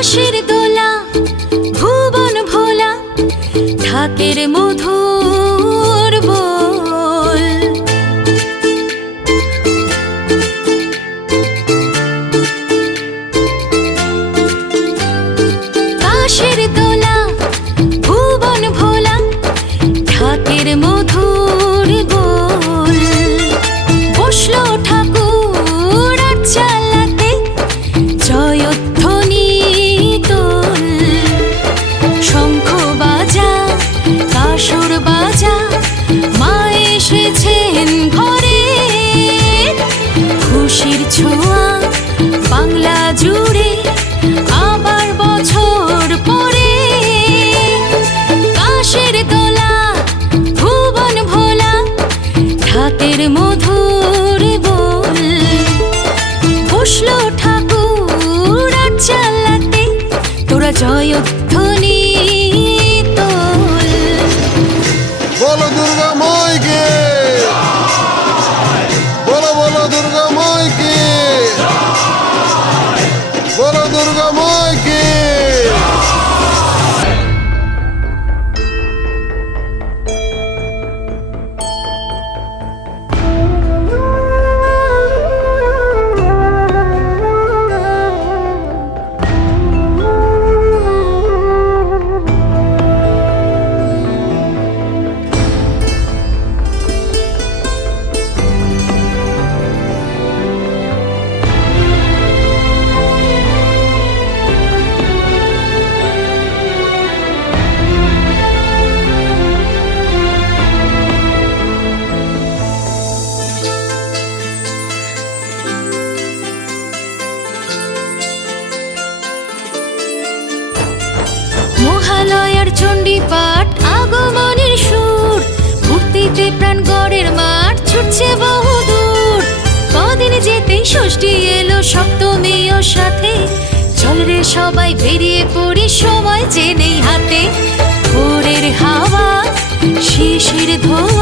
আকাশের দোলা ভুবন ভোলা থাকের মধুর কাসর বাজা, মা এসেছেন ঘরে। খুশির ছোঁয়া বাংলা জুড়ে আবার বছর পরে। কাশের দোলা ভুবন ভোলা ঢাকের মধুর বল। বসল ঠাকুর চালাতে, তোরা জয়ধ্বনি বলো দুর্গা মাইকে। চণ্ডী পাঠ আগমনের সুর। ভর্তিতে প্রাণ গড়ের মাঠ ছুটছে বহুদূর। কদিন যেতেই ষষ্ঠী এলো সপ্তমীও সাথে। চল রে সবাই বেরিয়ে পড়ি সময় যে নেই হাতে। ভোরের হাওয়া, শিশির ধোয়া।